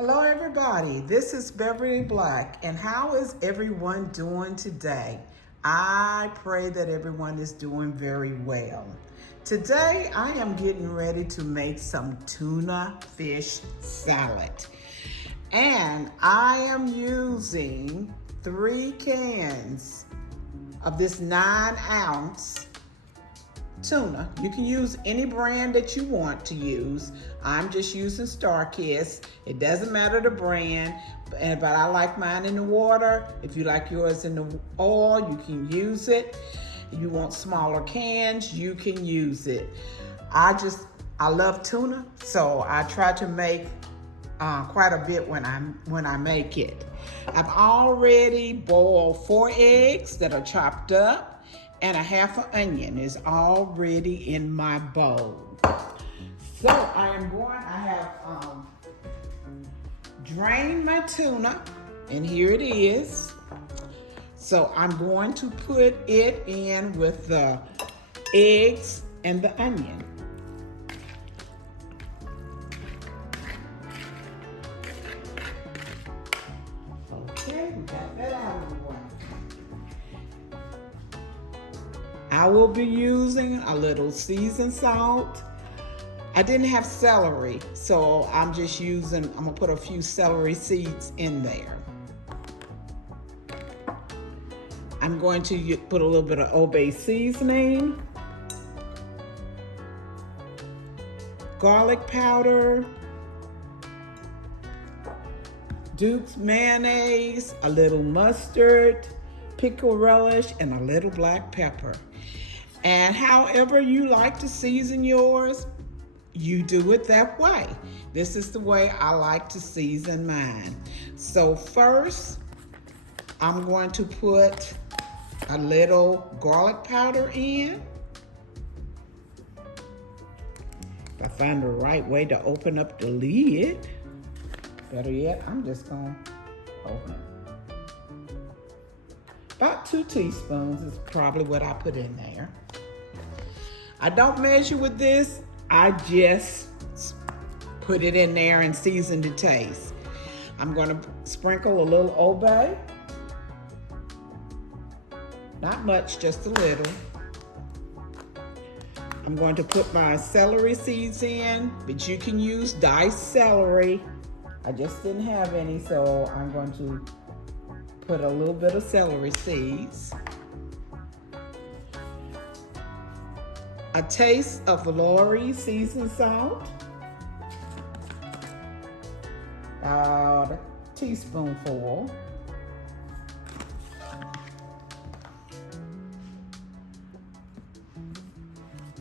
Hello everybody, this is Beverly Black, and how is everyone doing today? I pray that everyone is doing very well. Today I am getting ready to make some tuna fish salad, and I am using 3 cans of this 9-ounce tuna. You can use any brand that you want to use. I'm just using StarKist. It doesn't matter the brand, but I like mine in the water. If you like yours in the oil, you can use it. If you want smaller cans, you can use it. I love tuna, so I try to make quite a bit when I make it. I've already boiled 4 eggs that are chopped up, and a half an onion is already in my bowl. So I have drained my tuna, and here it is. So I'm going to put it in with the eggs and the onion. Okay, we got that out of the way. I will be using a little seasoned salt. I didn't have celery, so I'm gonna put a few celery seeds in there. I'm going to put a little bit of Old Bay seasoning, garlic powder, Duke's mayonnaise, a little mustard, pickle relish, and a little black pepper. And however you like to season yours, you do it that way. This is the way I like to season mine. So first, I'm going to put a little garlic powder in. If I find the right way to open up the lid, better yet, I'm just gonna open it. About 2 teaspoons is probably what I put in there. I don't measure with this. I just put it in there and season to taste. I'm going to sprinkle a little Old Bay. Not much, just a little. I'm going to put my celery seeds in, but you can use diced celery. I just didn't have any, so I'm going to put a little bit of celery seeds. A taste of Lorry seasoned salt. About a teaspoonful.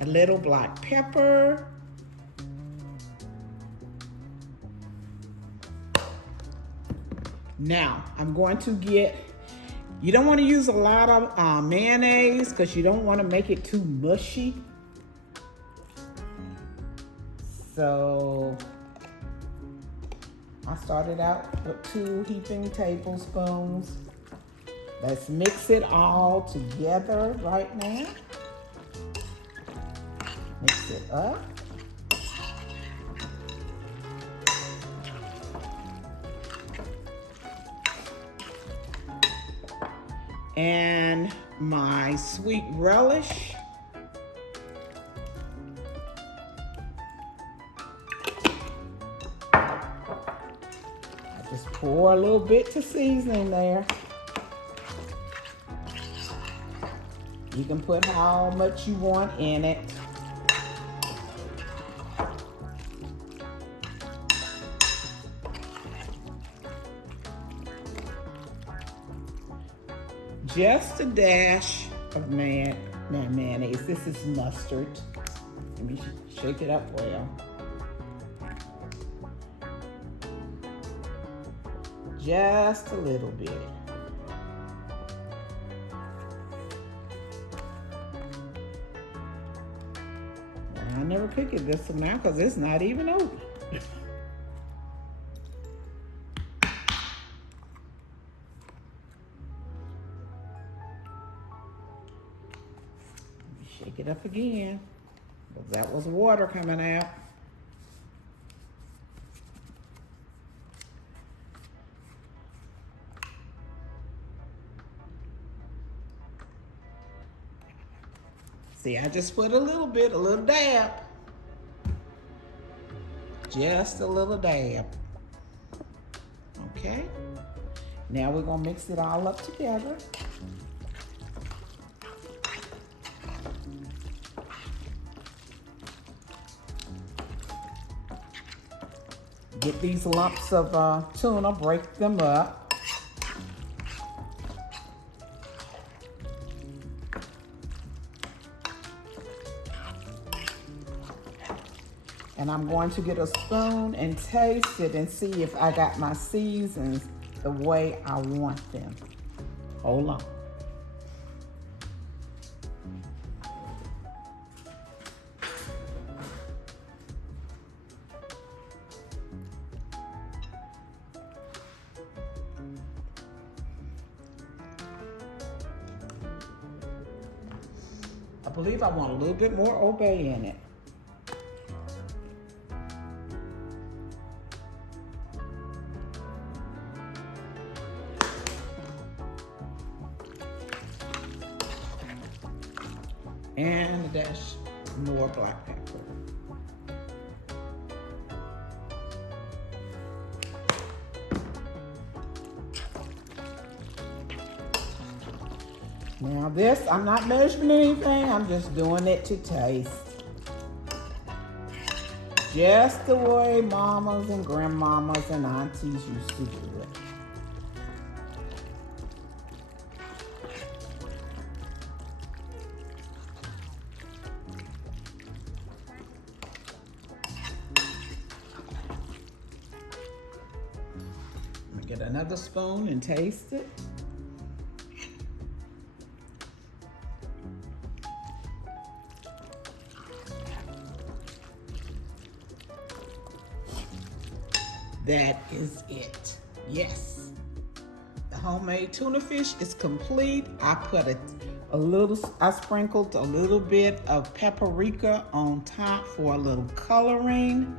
A little black pepper. Now, I'm going to you don't want to use a lot of mayonnaise because you don't want to make it too mushy. So I started out with 2 heaping tablespoons. Let's mix it all together right now. Mix it up. And my sweet relish. Just pour a little bit to seasoning there. You can put how much you want in it. Just a dash of mayonnaise. This is mustard. Let me shake it up well. Just a little bit. I never cook it this amount because it's not even open. Shake it up again. But that was water coming out. See, I just put a little bit, a little dab. Just a little dab. Okay. Now we're gonna mix it all up together. Get these lumps of tuna, break them up. And I'm going to get a spoon and taste it and see if I got my seasons the way I want them. Hold on. I believe I want a little bit more obey in it. And a dash more black pepper. Now this, I'm not measuring anything, I'm just doing it to taste. Just the way mamas and grandmamas and aunties used to do it. Get another spoon and taste it. That is it. Yes. The homemade tuna fish is complete. I put I sprinkled a little bit of paprika on top for a little coloring.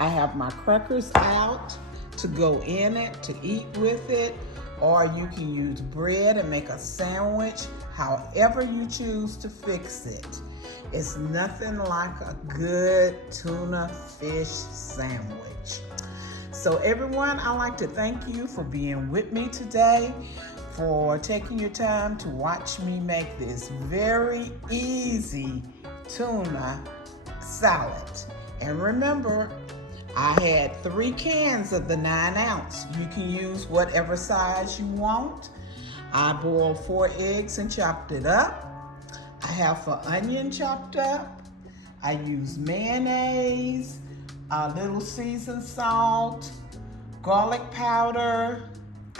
I have my crackers out to go in it, to eat with it, or you can use bread and make a sandwich, however you choose to fix it. It's nothing like a good tuna fish sandwich. So everyone, I'd like to thank you for being with me today, for taking your time to watch me make this very easy tuna salad. And remember, I had 3 cans of the 9 ounce. You can use whatever size you want. I boiled 4 eggs and chopped it up. I have an onion chopped up. I use mayonnaise, a little seasoned salt, garlic powder.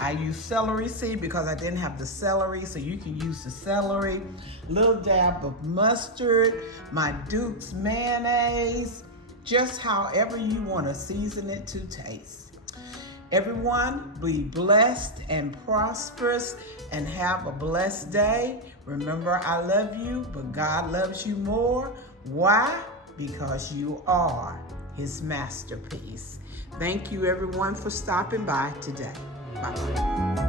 I use celery seed because I didn't have the celery, so you can use the celery. A little dab of mustard, my Duke's mayonnaise, just however you want to season it to taste. Everyone, be blessed and prosperous and have a blessed day. Remember, I love you, but God loves you more. Why? Because you are His masterpiece. Thank you, everyone, for stopping by today. Bye-bye.